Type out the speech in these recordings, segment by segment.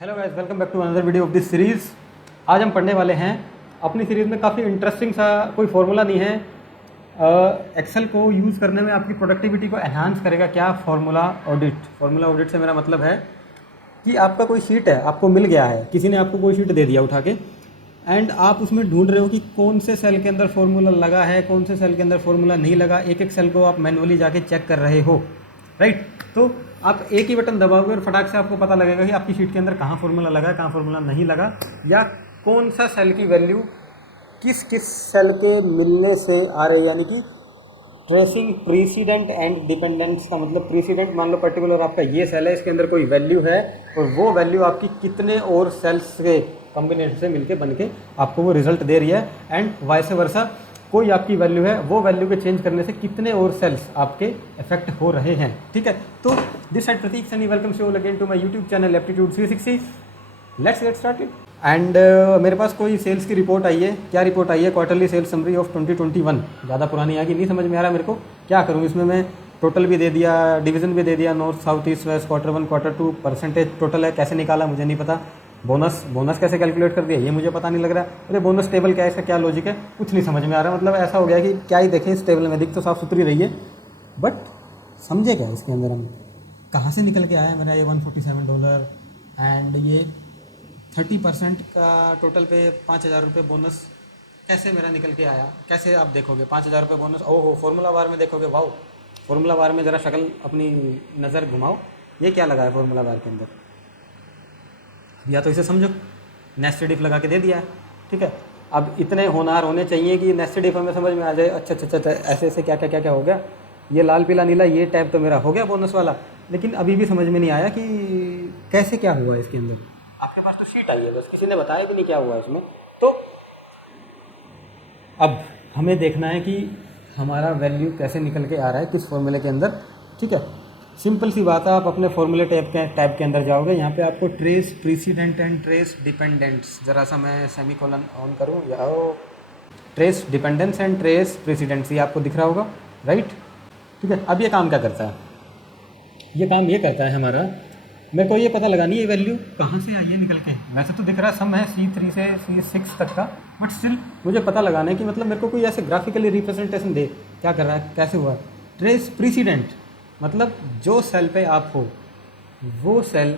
Hello guys, welcome back to another video of this series. आज हम पढ़ने वाले हैं अपनी सीरीज़ में काफ़ी इंटरेस्टिंग सा कोई फॉर्मूला नहीं है। एक्सेल को यूज़ करने में आपकी प्रोडक्टिविटी को एनहांस करेगा क्या? फार्मूला ऑडिट से मेरा मतलब है कि आपका कोई शीट है, आपको मिल गया है, किसी ने आपको कोई शीट दे दिया उठा के, एंड आप उसमें ढूंढ रहे हो कि कौन से सेल के अंदर फार्मूला लगा है, कौन से सेल के अंदर फार्मूला नहीं लगा। एक एक सेल को आप मैनुअली जाके चेक कर रहे हो, राइट? तो आप एक ही बटन दबाओगे और फटाक से आपको पता लगेगा कि आपकी शीट के अंदर कहाँ फार्मूला लगा है, कहाँ फार्मूला नहीं लगा, या कौन सा सेल की वैल्यू किस किस सेल के मिलने से आ रही है। यानी कि ट्रेसिंग प्रीसीडेंट एंड डिपेंडेंस का मतलब, प्रीसीडेंट मान लो पर्टिकुलर आपका ये सेल है, इसके अंदर कोई वैल्यू है और वो वैल्यू आपकी कितने और सेल्स के कॉम्बिनेशन से मिलके बन के आपको वो रिजल्ट दे रही है, एंड वाइस वर्सा कोई आपकी वैल्यू है, वो वैल्यू के चेंज करने से कितने और सेल्स आपके इफेक्ट हो रहे हैं। ठीक है, तो this side Prateek Sunny, welcome you all again to my YouTube channel aptitude 360। Let's get started. And मेरे पास कोई सेल्स की रिपोर्ट आई है। क्या रिपोर्ट आई है? Quarterly sales summary of 2021। ज़्यादा पुरानी आएगी, नहीं समझ में आ रहा मेरे को क्या करूँ इसमें। मैं टोटल भी दे दिया, डिवीजन भी दे दिया, north south east west, Q1 Q2, percentage total है, कैसे निकाला मुझे नहीं पता। बोनस कैसे कैलकुलेट कर दिया ये मुझे पता नहीं लग रहा। अरे बोनस टेबल क्या है, इसका क्या लॉजिक है, कुछ नहीं समझ में आ रहा। मतलब ऐसा हो गया कि क्या ही देखें इस टेबल में, दिख तो साफ सुथरी रही है बट समझे क्या इसके अंदर हम कहाँ से निकल के आया है मेरा ये $147, एंड ये 30% का टोटल पे 5,000 रुपये बोनस कैसे मेरा निकल के आया। कैसे आप देखोगे 5,000 रुपये बोनस? ओहो, फॉर्मूला बार में देखोगे, वाओ। फॉर्मूला बार में ज़रा शक्ल अपनी नज़र घुमाओ, ये क्या लगा है फॉर्मूला बार के अंदर? या तो इसे समझो नेस्टेड इफ लगा के दे दिया है, ठीक है। अब इतने होनहार होने चाहिए कि नेस्टेड इफ हमें समझ में आ जाए। अच्छा अच्छा अच्छा, ऐसे ऐसे क्या क्या क्या क्या हो गया, ये लाल पीला नीला ये टैब तो मेरा हो गया बोनस वाला, लेकिन अभी भी समझ में नहीं आया कि कैसे क्या हुआ इसके अंदर। आपके पास तो शीट आई है, बस किसी ने बताया भी नहीं क्या हुआ इसमें। तो अब हमें देखना है कि हमारा वैल्यू कैसे निकल के आ रहा है किस फॉर्मूले के अंदर, ठीक है। सिंपल सी बात है, आप अपने फॉर्मूले टैब के अंदर जाओगे, यहाँ पे आपको trace precedent and trace dependents, ज़रा सा मैं सेमीकोलन ऑन करूँ, या ट्रेस डिपेंडेंस एंड ट्रेस प्रीसीडेंट्स, ये आपको दिख रहा होगा, राइट? ठीक है, अब ये काम क्या करता है? ये काम ये करता है हमारा, मेरे को ये पता लगानी है वैल्यू कहाँ से आई है निकल के। वैसे तो दिख रहा है सम है C3 से C6 तक का, बट स्टिल मुझे पता लगाना है कि मतलब मेरे को कोई ऐसे ग्राफिकली रिप्रेजेंटेशन दे, क्या कर रहा है, कैसे हुआ। ट्रेस प्रीसीडेंट मतलब जो सेल पे आप हो वो सेल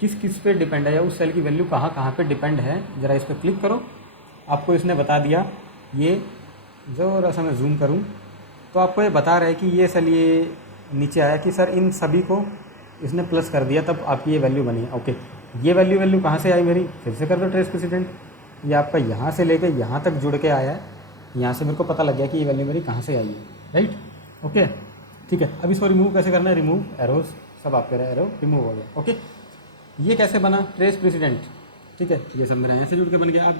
किस किस पे डिपेंड है, या उस सेल की वैल्यू कहाँ कहाँ पे डिपेंड है। ज़रा इस पर क्लिक करो, आपको इसने बता दिया। ये ज़रा सा मैं जूम करूँ तो आपको ये बता रहा है कि ये सेल ये नीचे आया कि सर इन सभी को इसने प्लस कर दिया, तब आपकी ये वैल्यू बनी। ओके, ये वैल्यू कहाँ से आई मेरी? फिर से कर दो ट्रेस प्रेसिडेंट, ये आपका यहाँ से लेके यहाँ तक जुड़ के आया है। यहाँ से मेरे को पता लग गया कि ये वैल्यू मेरी कहाँ से आई है, राइट? ओके, ठीक है। अब इसको रिमूव कैसे करना है? रिमूव एरोज, सब आप कह रहे हैं, एरो रिमूव हो गया। ओके, ये कैसे बना ट्रेस प्रेसिडेंट? ठीक है, ये सब मेरा यहाँ से जुड़ के बन गया। अब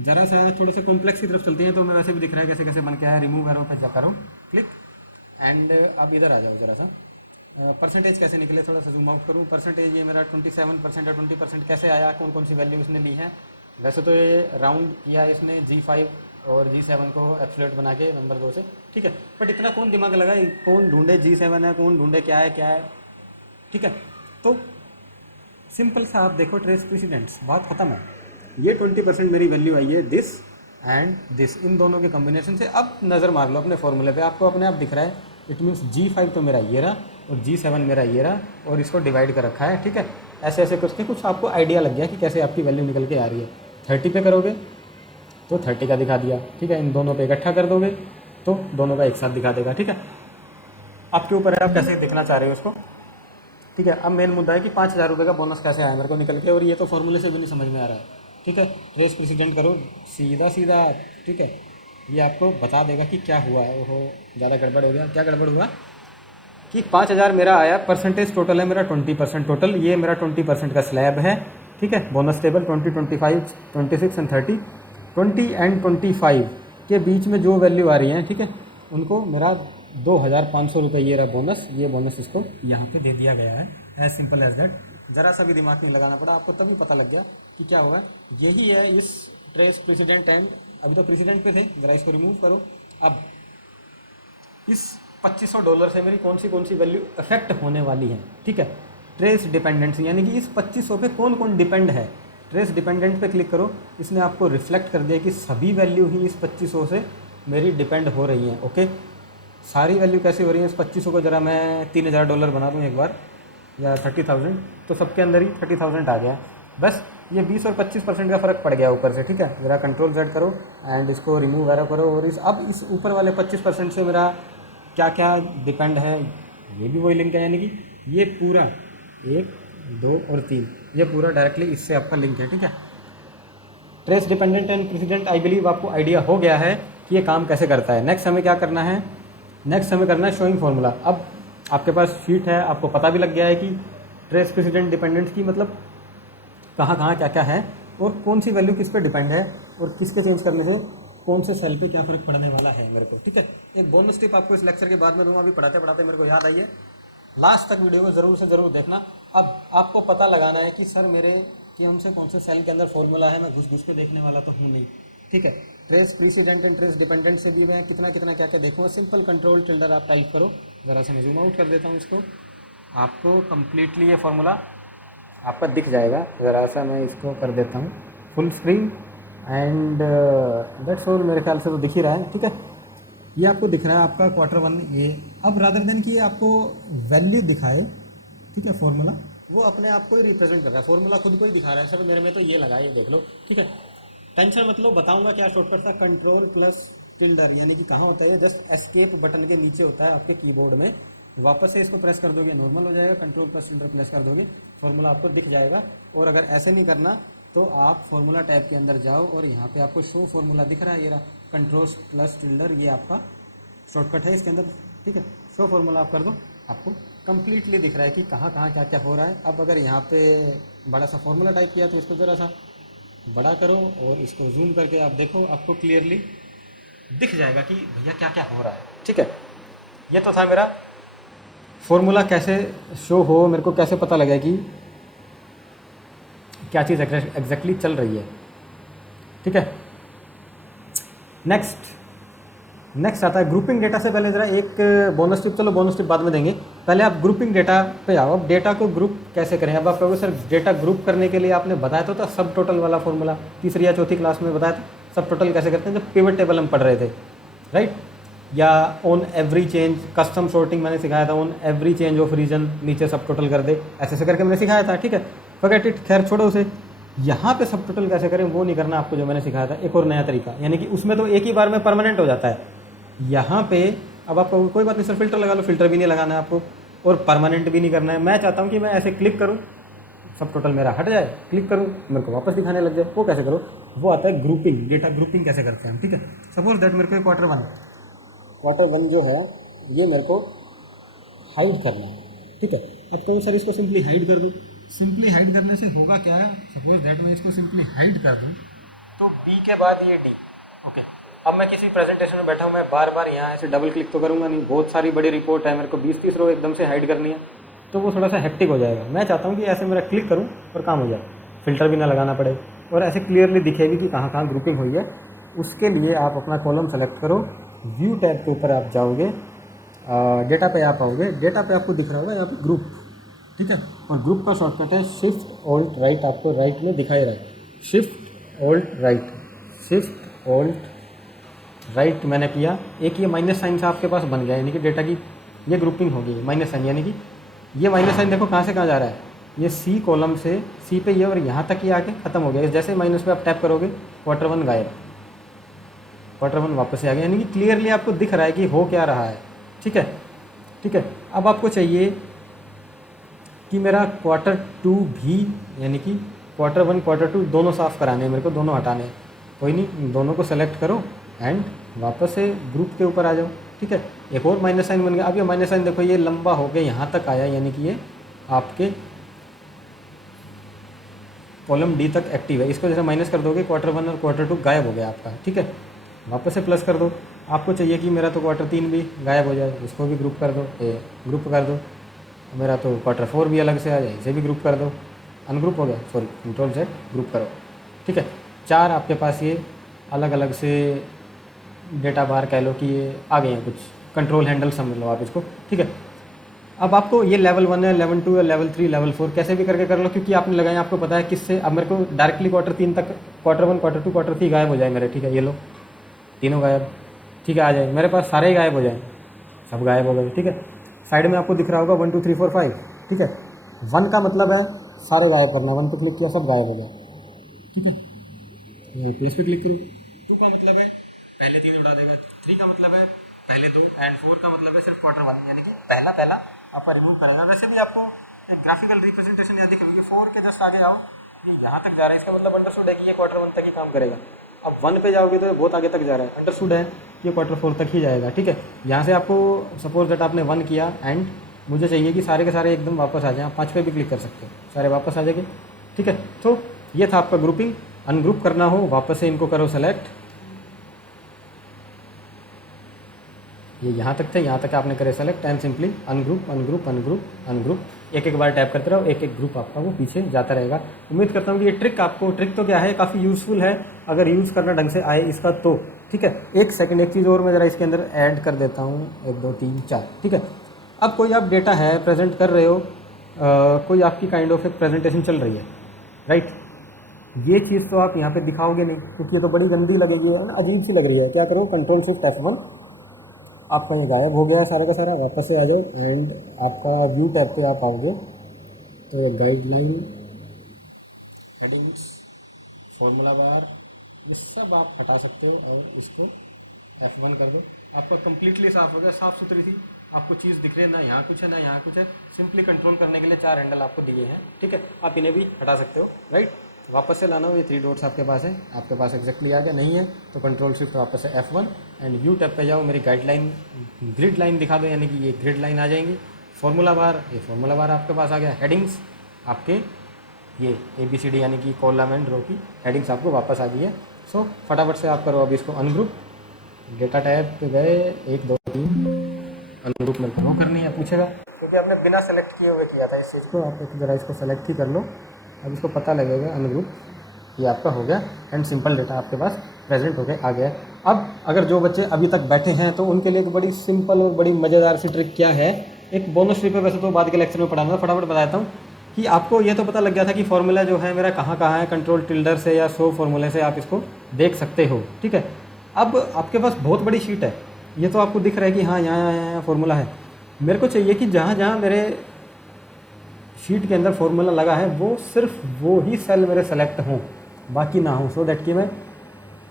ज़रा सा थोड़े से कॉम्प्लेक्स की तरफ चलते हैं तो मैं वैसे भी दिख रहा है कैसे कैसे बन के आया। रिमूव एरो पे जा करो क्लिक, एंड अब इधर आ जाओ ज़रा सा। परसेंटेज कैसे निकले, थोड़ा सा जूम आउट करूँ। परसेंटेज ये मेरा 27% या 20% कैसे आया, कौन कौन सी वैल्यू इसने ली है। वैसे तो ये राउंड किया इसने G5 और G7 को एब्सोल्यूट बना के नंबर 2 से, ठीक है। बट इतना कौन दिमाग लगाए, कौन ढूंढे G7 है, कौन ढूंढे क्या है क्या है, ठीक है। तो सिंपल सा आप देखो ट्रेस प्रेसिडेंट्स, बात खत्म है। ये 20% मेरी वैल्यू आई है दिस एंड दिस, इन दोनों के कॉम्बिनेशन से। अब नज़र मार लो अपने फॉर्मूले पे, आपको अपने आप दिख रहा है। इट मीन्स G5 तो मेरा ये रहा और G7 मेरा ये रहा, और इसको डिवाइड कर रखा है, ठीक है। ऐसे ऐसे करके कुछ आपको आइडिया लग गया कि कैसे आपकी वैल्यू निकल के आ रही है। 30 पे करोगे तो 30 का दिखा दिया, ठीक है। इन दोनों पे इकट्ठा कर दोगे तो दोनों का एक साथ दिखा देगा, ठीक है। आपके ऊपर है आप कैसे देखना चाह रहे हो उसको, ठीक है। अब मेन मुद्दा है कि 5,000 रुपये का बोनस कैसे आया मेरे को निकल के, और ये तो फॉर्मूले से भी नहीं समझ में आ रहा है, ठीक है। ट्रेस प्रेसिडेंट करो सीधा सीधा, ठीक है। ये आपको बता देगा कि क्या हुआ है। ओहो, ज़्यादा गड़बड़ हो गया। क्या गड़बड़ हुआ कि 5,000 मेरा आया, परसेंटेज टोटल है मेरा 20% टोटल, ये मेरा 20% का स्लैब है, ठीक है। बोनस टेबल 20, 25, 26 एंड 30, 20 एंड 25 के बीच में जो वैल्यू आ रही है, ठीक है, उनको मेरा 2,500 रुपये ये रहा बोनस। ये बोनस इसको यहाँ पे दे दिया गया है, एज सिंपल एज दैट। ज़रा सा भी दिमाग नहीं लगाना पड़ा आपको, तभी पता लग गया कि क्या होगा। यही है इस ट्रेस प्रेसिडेंट एंड, अभी तो प्रेसिडेंट पे थे, ज़रा इसको रिमूव करो। अब इस $2,500 से मेरी कौन सी वैल्यू अफेक्ट होने वाली है, ठीक है। ट्रेस डिपेंडेंसी, यानी कि इस 2500 पे कौन कौन डिपेंड है। ट्रेस डिपेंडेंट पे क्लिक करो, इसने आपको रिफ्लेक्ट कर दिया कि सभी वैल्यू ही इस 2500 से मेरी डिपेंड हो रही हैं। ओके, सारी वैल्यू कैसे हो रही है इस 2500 को, ज़रा मैं $3000 बना दूँ एक बार, या 30,000, तो सबके अंदर ही 30,000 आ गया। बस ये 20 और 25% का फ़र्क पड़ गया ऊपर से। ठीक है, मेरा कंट्रोल Z करो एंड इसको रिमूव वगैरह करो, और अब इस ऊपर वाले 25% से मेरा क्या क्या डिपेंड है, ये भी वही लिंक है, यानी कि ये पूरा 1, 2 और 3 ये पूरा डायरेक्टली इससे आपका लिंक है। ठीक है, trace dependent and president, I believe आपको आइडिया हो गया है कि ये काम कैसे करता है। नेक्स्ट हमें क्या करना है, नेक्स्ट हमें करना है शोइंग फार्मूला। अब आपके पास शीट है, आपको पता भी लग गया है कि ट्रेस प्रेसिडेंट डिपेंडेंट की मतलब कहाँ कहाँ क्या क्या है, और कौन सी वैल्यू किस पे डिपेंड है, और किसके चेंज करने से कौन से सेल पे क्या फ़र्क पड़ने वाला है मेरे को। ठीक है, एक बोनस टिप आपको इस लेक्चर के बाद में दूंगा, अभी पढ़ाते पढ़ाते मेरे को याद आई है, लास्ट तक वीडियो को ज़रूर से ज़रूर देखना। अब आपको पता लगाना है कि सर मेरे कौन से सेल के अंदर फॉर्मूला है, मैं घुस घुस के देखने वाला तो हूँ नहीं। ठीक है, trace precedent and trace dependent से भी मैं कितना कितना क्या क्या देखूँगा। सिंपल कंट्रोल टिल्डर आप टाइप करो, ज़रा से मैं जूम आउट कर देता हूँ इसको, आपको कम्प्लीटली ये फार्मूला आपका दिख जाएगा। ज़रा सा मैं इसको कर देता हूँ full screen and that's all, मेरे ख्याल से तो दिख ही रहा है। ठीक है, ये आपको दिख रहा है आपका Q1 ये। अब रादर देन कि ये आपको वैल्यू दिखाए, ठीक है, फॉर्मूला वो अपने आप को ही रिप्रेजेंट कर रहा है, फॉर्मूला खुद को ही दिखा रहा है। सर मेरे में तो ये लगा, ये देख लो। ठीक है, टेंशन मतलब बताऊंगा क्या शॉर्टकट था, कंट्रोल प्लस टिल्डर, यानी कि कहाँ होता है ये, जस्ट एस्केप बटन के नीचे होता है आपके कीबोर्ड में। वापस से इसको प्रेस कर दोगे नॉर्मल हो जाएगा, कंट्रोल प्लस टिल्डर प्रेस कर दोगे फॉर्मूला आपको दिख जाएगा। और अगर ऐसे नहीं करना तो आप फॉर्मूला टैब के अंदर जाओ और यहाँ पे आपको शो फॉर्मूला दिख रहा है, ये रहा कंट्रोल प्लस टिल्डर, ये आपका शॉर्टकट है इसके अंदर। ठीक है, शो फॉर्मूला आप कर दो, आपको कंप्लीटली दिख रहा है कि कहाँ कहाँ क्या क्या हो रहा है। अब अगर यहाँ पे बड़ा सा फॉर्मूला टाइप किया तो इसको ज़रा सा बड़ा करो और इसको जूम करके आप देखो, आपको क्लियरली दिख जाएगा कि भैया क्या क्या हो रहा है। ठीक है, ये तो था मेरा फॉर्मूला कैसे शो हो, मेरे को कैसे पता लगे कि क्या चीज़ एग्जैक्टली चल रही है। ठीक है, नेक्स्ट आता है ग्रुपिंग डेटा। से पहले ज़रा एक बोनस टिप, चलो बोनस टिप बाद में देंगे, पहले आप ग्रुपिंग डेटा पे आओ। अब डेटा को ग्रुप कैसे करें। अब आप कहोगे सर डेटा ग्रुप करने के लिए आपने बताया तो था सब टोटल वाला फॉर्मूला, तीसरी या चौथी क्लास में बताया था सब टोटल कैसे करते हैं, जब पिवट टेबल हम पढ़ रहे थे, राइट। या on every change custom sorting मैंने सिखाया था, on every change of region नीचे सब टोटल कर दे, ऐसे ऐसे करके मैंने सिखाया था। ठीक है, फॉरगेट इट, खैर छोड़ो उसे। यहाँ पे सब टोटल कैसे करें वो नहीं करना आपको, जो मैंने सिखाया था एक और नया तरीका, यानी कि उसमें तो एक ही बार में परमानेंट हो जाता है। यहाँ पे अब आपको कोई बात नहीं सर फिल्टर लगा लो, फिल्टर भी नहीं लगाना है आपको और परमानेंट भी नहीं करना है। मैं चाहता हूँ कि मैं ऐसे क्लिक करूँ, सब टोटल मेरा हट जाए, क्लिक करूँ मेरे को वापस दिखाने लग जाए। वो कैसे करो, वो आता है ग्रुपिंग, डेटा ग्रुपिंग कैसे करते हैं हम। ठीक है, सपोज दैट मेरे को Q1 जो है ये मेरे को हाइड करना है। ठीक है, अब तो सर इसको सिंपली हाइड कर दूँ। सिंपली हाइड करने से होगा क्या है, सपोज दैट मैं इसको सिंपली हाइड कर दूँ तो B के बाद ये D। ओके, अब मैं किसी प्रेजेंटेशन में बैठा हूँ, मैं बार बार यहाँ ऐसे डबल क्लिक तो करूँगा नहीं, बहुत सारी बड़ी रिपोर्ट है, मेरे को 20-30 रो एकदम से हाइड करनी है तो वो थोड़ा सा हेक्टिक हो जाएगा। मैं चाहता हूँ कि ऐसे मेरा क्लिक करूँ और काम हो जाए, फिल्टर भी ना लगाना पड़े और ऐसे क्लियरली दिखेगी कि कहाँ कहाँ ग्रुपिंग हुई है। उसके लिए आप अपना कॉलम सेलेक्ट करो, व्यू टैब के ऊपर आप जाओगे, डेटा पे आप आओगे, डेटा पे आपको दिख रहा होगा यहाँ पे ग्रुप। ठीक है, और ग्रुप का शॉर्टकट है शिफ्ट ऑल्ट राइट, आपको राइट में दिखाई रहा है shift alt right, shift alt right मैंने किया। एक ये माइनस साइन सा आपके पास बन गया, यानी कि डेटा की ये ग्रुपिंग हो गई माइनस साइन, यानी कि ये माइनस साइन देखो कहाँ से कहाँ जा रहा है, ये सी कॉलम से सी पे ये और यहाँ तक ही आके ख़त्म हो गया। जैसे माइनस पे आप टैप करोगे Q1 गायब, Q1 वापस से आ गया, यानी कि क्लियरली आपको दिख रहा है कि हो क्या रहा है। ठीक है, ठीक है, अब आपको चाहिए कि मेरा Q2 भी, यानी कि Q1 Q2 दोनों साफ़ कराने हैं मेरे को, दोनों हटाने हैं। कोई नहीं, दोनों को सेलेक्ट करो एंड वापस से ग्रुप के ऊपर आ जाओ। ठीक है, एक और माइनस साइन बन गया। अब ये माइनस साइन देखो ये लंबा हो गया यहाँ तक आया, यानी कि ये आपके कॉलम डी तक एक्टिव है। इसको जैसे माइनस कर दोगे Q1 और Q2 गायब हो गया आपका। ठीक है, वापस से प्लस कर दो। आपको चाहिए कि मेरा तो Q3 भी गायब हो जाए, इसको भी ग्रुप कर दो, ग्रुप कर दो। मेरा तो Q4 भी अलग से आ जाए, इसे भी ग्रुप कर दो, अनग्रुप हो गया, सॉरी कंट्रोल Z ग्रुप करो। ठीक है, 4 आपके पास ये अलग अलग से डेटा बार कह लो कि ये आ गए हैं, कुछ कंट्रोल हैंडल समझ लो आप इसको। ठीक है, अब आपको ये लेवल 1 है, लेवल 2 है, लेवल 3, लेवल 4 कैसे भी करके कर लो, क्योंकि आपने लगाए आपको पता है किससे। अब मेरे को डायरेक्टली क्वार्टर 3 तक, क्वार्टर 1, क्वार्टर 2, क्वार्टर 3 गायब हो जाए मेरे, ठीक है, ये लो तीनों गायब, ठीक है, आ जाए मेरे पास सारे ही गायब हो जाए, सब गायब हो गए, ठीक है। साइड में आपको दिख रहा होगा 1 2 3 4 5, ठीक है। 1 का मतलब है सारे गायब करना, 1 पे क्लिक किया सब गायब हो गया, ठीक है। ये प्लेस पे क्लिक करूँ, 2 का मतलब है पहले 3 उड़ा देगा, 3 का मतलब है पहले 2, एंड 4 का मतलब है सिर्फ क्वार्टर 1, यानी कि पहला पहला आपका रिमूव करेगा। वैसे भी आपको एक ग्राफिकल रिप्रेजेंटेशन यहाँ दिख रही है, 4 के जस्ट आगे आओ, ये यहाँ तक जा रहा है, इसका मतलब अंडरस्टूड है कि ये क्वार्टर 1 तक ही काम करेगा। अब 1 पे जाओगे तो ये बहुत आगे तक जा रहा है, अंडरस्टूड है कि ये क्वार्टर 4 तक ही जाएगा, ठीक है। यहाँ से आपको सपोज दैट आपने 1 किया एंड मुझे चाहिए कि सारे के सारे एकदम वापस आ जाएं, आप 5 पे भी क्लिक कर सकते हो, सारे वापस आ जाएंगे, ठीक है। तो ये था आपका ग्रुपिंग। अनग्रुप करना हो वापस से इनको करो सेलेक्ट, ये यहाँ तक थे, यहाँ तक आपने करे select and simply ungroup ungroup ungroup ungroup, एक एक बार टैप करते रहो, एक एक ग्रुप आपका वो पीछे जाता रहेगा। उम्मीद करता हूँ कि ये ट्रिक आपको, ट्रिक तो क्या है, काफ़ी यूज़फुल है अगर यूज़ करना ढंग से आए इसका तो, ठीक है। एक सेकंड, एक चीज़ और मैं ज़रा इसके अंदर ऐड कर देता हूँ, 1 2 3 4, ठीक है। अब कोई आप डेटा है प्रेजेंट कर रहे हो, कोई आपकी काइंड ऑफ एक प्रेजेंटेशन चल रही है, राइट। ये चीज़ तो आप यहाँ पे दिखाओगे नहीं, क्योंकि ये तो बड़ी गंदी लगेगी, है ना, अजीब सी लग रही है। क्या करो, कंट्रोल शिफ्ट F1, आपका ये गायब हो गया है सारा का सारा, वापस से आ जाओ एंड आपका व्यू टैब पे आप आओगे तो ये गाइडलाइन, हेडिंग्स, फॉर्मूला बार, ये सब आप हटा सकते हो और इसको F1 कर दो, आपका कम्प्लीटली साफ हो गया, साफ सुथरी सी आपको चीज़ दिख रही है, ना यहाँ कुछ है ना यहाँ कुछ है। सिंपली कंट्रोल करने के लिए 4 हैंडल आपको दिए हैं, ठीक है, आप इन्हें भी हटा सकते हो, राइट। वापस से लाना हो, ये 3 डॉट्स आपके पास है, आपके पास एग्जैक्टली आ गया, नहीं है तो कंट्रोल शिफ्ट वापस से F1 एंड व्यू टैब पे जाओ, मेरी गाइडलाइन ग्रिड लाइन दिखा दो, यानी कि ये ग्रिड लाइन आ जाएंगी। फॉर्मूला बार, ये फॉर्मूला बार आपके पास आ गया। हेडिंग्स आपके ये ABCD यानी कि कॉलम एंड रो की हेडिंग्स आपको वापस आ गई है। सो फटाफट से आप करो अब इसको अनग्रुप, डेटा टैब पे गए 1 2 3, अनग्रुप में वो करनी है, पूछेगा क्योंकि आपने बिना सेलेक्ट किए हुए किया था इस चीज़ को, आप एक ज़रा इसको सेलेक्ट ही कर लो, अब इसको पता लगेगा अनग्रुप, ये आपका हो गया एंड सिंपल डेटा आपके पास प्रेजेंट हो गया, आ गया। अब अगर जो बच्चे अभी तक बैठे हैं तो उनके लिए एक बड़ी सिंपल और बड़ी मज़ेदार सी ट्रिक क्या है, एक बोनस ट्रिक है, वैसे तो बाद के लेक्चर में पढ़ाऊंगा, फटाफट बता देता हूँ कि आपको ये तो पता लग गया था कि फॉर्मूला जो है मेरा कहाँ कहाँ है, कंट्रोल टिल्डर से या शो फॉर्मूले से आप इसको देख सकते हो, ठीक है। अब आपके पास बहुत बड़ी शीट है, ये तो आपको दिख रहा है कि हाँ यहाँ फॉर्मूला है, मेरे को चाहिए कि जहाँ जहाँ मेरे शीट के अंदर फॉर्मूला लगा है वो सिर्फ वो ही सेल मेरे सेलेक्ट हों, बाकी ना हो, सो दैट कि मैं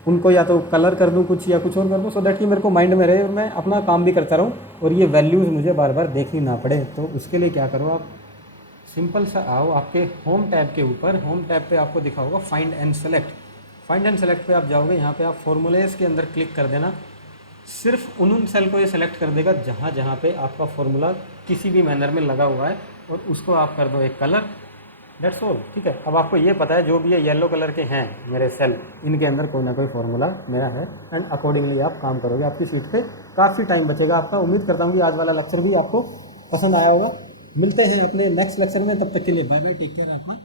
उनको या तो कलर कर दूं कुछ या कुछ और कर दूं, सो दैट कि मेरे को माइंड में रहे और मैं अपना काम भी करता रहूं और ये वैल्यूज़ मुझे बार बार देखनी ना पड़े। तो उसके लिए क्या करो, आप सिंपल सा आओ आपके होम टैब के ऊपर, होम टैब पे आपको दिखा होगा find and select, find and select पे आप जाओगे, यहाँ पे आप फॉर्मूलेस के अंदर क्लिक कर देना, सिर्फ उन सेल को ये सेलेक्ट कर देगा जहाँ जहाँ पे आपका फॉर्मूला किसी भी मैनर में लगा हुआ है, और उसको आप कर दो एक कलर, दैट्स ऑल, ठीक है। अब आपको ये पता है जो भी ये येलो कलर के हैं मेरे सेल, इनके अंदर कोई ना कोई फॉर्मूला मेरा है एंड अकॉर्डिंगली आप काम करोगे, आपकी सीट पे काफ़ी टाइम बचेगा आपका। उम्मीद करता हूँ कि आज वाला लेक्चर भी आपको पसंद आया होगा। मिलते हैं अपने नेक्स्ट लेक्चर में, तब तक के लिए बाय बाय, टेक केयर आपका।